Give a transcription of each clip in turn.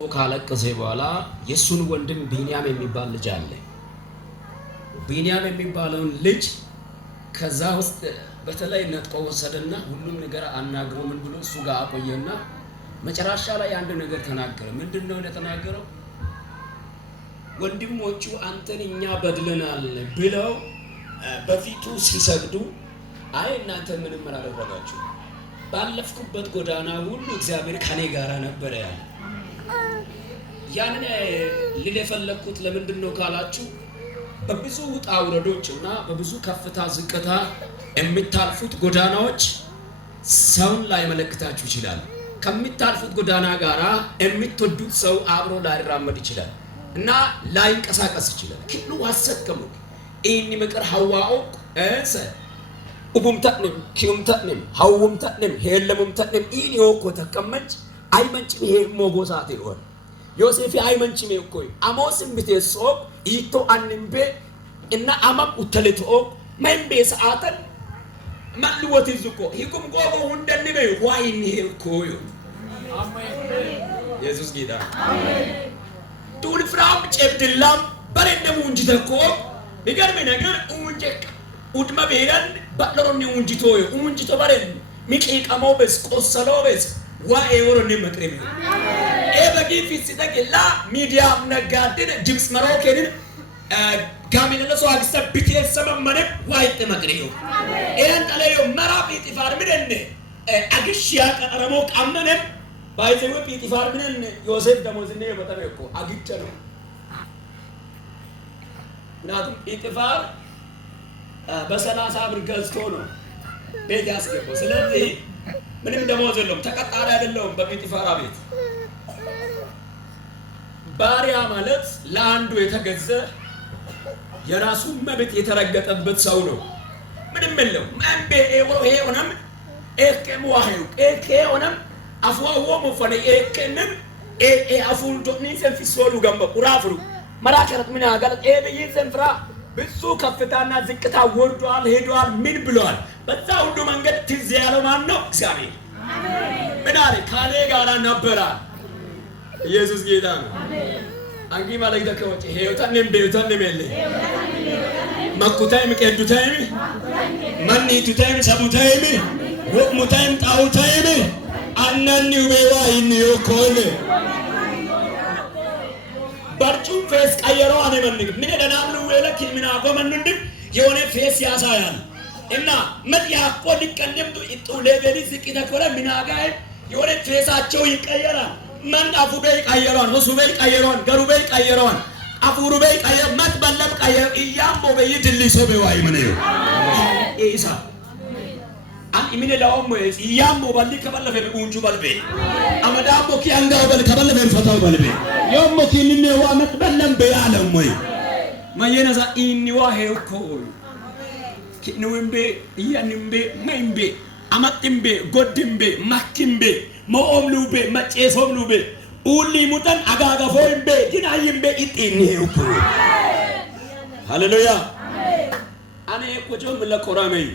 ካለቀሰ በኋላ የሱን ወንድም ቢንያም የሚባል ልጅ አለ። ቢንያም የሚባለውን ልጅ ከዛ ውስጥ በተለይ ነጥቆ ወሰደና ሁሉም ነገር አናግሮ ምን ብሎ እሱ ጋር አቆየና መጨረሻ ላይ አንድ ነገር ተናገረ። ምንድነው የተናገረው? ወንድሞቹ አንተን እኛ በድለናል ብለው በፊቱ ሲሰግዱ አይ እናንተ ምንም አላደረጋችሁ፣ ባለፍኩበት ጎዳና ሁሉ እግዚአብሔር ከኔ ጋር ነበር ያለ። ያንን ልለፈለኩት ለምንድነው ካላችሁ በብዙ ውጣ ውረዶችና በብዙ ከፍታ ዝቅታ የሚታልፉት ጎዳናዎች ሰውን ላይ መለክታችሁ ይችላል። ከሚታልፉት ጎዳና ጋራ የምትወዱት ሰው አብሮ ላይራመድ ይችላል እና ላይንቀሳቀስ ይችላል። ክሉ ዋሰከሙ ኢኒ ምቅር ሐዋኦ እሰ ኡቡምተንም ኪዩምተንም ሐውምተንም ሄለሙምተንም ኢኒ ወኮ ተከመጭ አይመንጭም ይሄ ሞጎሳት ይሆን ዮሴፍ አይመንጭም ይኮይ አሞስም ቢቴሶ ይቶ አንምቤ እና አማም ውተለቶ መንቤ ሰዓተን ማልወት ይዝቆ ይቁም ቆቆ እንደንበ ዋይኒ ይኮዩ አሜን ኢየሱስ ጌታ አሜን ቱል ፍራም ጨብድላም በረንደሙ እንጂ ተኮ ቢገርም ነገር ኡንጀክ ኡድማ ቤራን ባለሮኒ ኡንጂቶዩ ኡንጂቶ በረን ሚቂቀሞ በስ ቆሰሎ በስ ዋኤ ወሮኒ መቅረብ ኤበጊ ፊሲተከላ ሚዲያ ነጋድን ጅምስ መሮከንን ጋሚነለሶ አግስተ ቢቴሰመ መነ ዋይት መቅረዩ ኤን ጠለዩ መራብ ይጥፋር ምንነ አግሽያ ቀረሞ ቀመነ ባይዘው ይጥፋር ምንን ዮሴፍ ደሞዝኔ በተበቆ አግጨ ነው ምናቱም ይጥፋር በ30 ብር ገዝቶ ነው ቤት ያስገባው። ስለዚህ ምንም ደሞዝ የለውም፣ ተቀጣሪ አይደለም። በጲጢፋራ ቤት ባሪያ ማለት ለአንዱ የተገዘ የራሱ መብት የተረገጠበት ሰው ነው። ምንም የለውም። ማንቤ ኤወሄ ሆነም ኤከም ዋህዩ ኤከ ሆነም አፍዋው ወፈነ ኤከንም አፉል ዶኒ ሰንፊሶሉ ገምበ ቁራፍሩ መራከረት ምን ያጋለ ኤበይ ሰንፍራ ብዙ ከፍታና ዝቅታ ወርዷል ሄዷል። ምን ብሏል? በዛ ሁሉ መንገድ ትዝ ያለው ማን ነው? እግዚአብሔር አሜን። ምን አለ? ካሌ ጋራ ነበራ። ኢየሱስ ጌታ ነው። አሜን። አንጊ ማለት ደከወጭ ሄውታንም በዩታንም የለ መኩታይም ቀዱታይም ማንኒቱታይም ሰቡታይም ወሙታይም ጣውታይም አናኒው በዋይን ይኮል ባርጩም ፌስ ቀየረው አነመንግ ምን ደናምሉ ወለክ ምን አቆመንንድ የሆነ ፌስ ያሳያል እና መጥያቆ ሊቀደምቱ ኢጡሌበሊ ዝቂተ ኮረ ምናጋይ የሆነ ፌሳቸው ይቀየራል። ማን አፉቤ ቀየረዋል፣ ወሱቤ ቀየረዋል፣ ገሩቤ ቀየረዋል፣ አፉሩቤ ቀየረ መጥበለም ቀየረ ኢያምቦ በይድልሶ በዋይ ምን ነው ኢሳ ኢሚነ ላኦም ኢያምቦ ባሊ ከበለፈ ኡንጁ በልቤ አመዳቦ ኪያንጋ በል ከበለፈ ፈታው በልቤ ዮሞ ኪንነ ዋመት በለም በያለም ወይ ማየነዛ ኢኒዋ ሄኮ ኪንውምቤ ኢያንምቤ ማይምቤ አማጥምቤ ጎድምቤ ማኪምቤ ሞኦምሉቤ ማጨሶምሉቤ ኡሊ ሙተን አጋጋፎምቤ ዲናይምቤ ኢጢኒ ሄኮ ሃሌሉያ አሜን። አኔ ኮጆም ለቆራመይ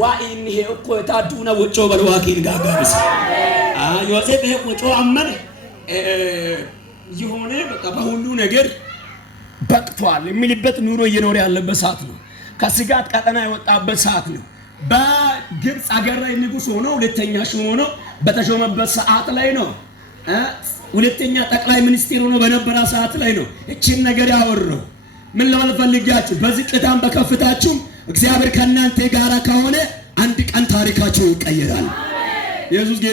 ዋኢኒ ሄኮ ታዱና ወጮ በልዋኪን ጋጋብስ ዮሴፍ ሄኮ አመነ የሆነ በቃ በሁሉ ነገር በቅቷል የሚልበት ኑሮ እየኖረ ያለበት ሰዓት ነው። ከስጋት ቀጠና የወጣበት ሰዓት ነው። በግብጽ ሀገር ላይ ንጉስ ሆኖ ሁለተኛ ሹም ሆኖ በተሾመበት ሰዓት ላይ ነው። ሁለተኛ ጠቅላይ ሚኒስትር ሆኖ በነበረ ሰዓት ላይ ነው እቺን ነገር ያወራው። ምን ለማለት ፈልጋችሁ? በዝቅታም በከፍታችሁም እግዚአብሔር ከእናንተ ጋር ከሆነ አንድ ቀን ታሪካችሁ ይቀየራል። ኢየሱስ ጌታ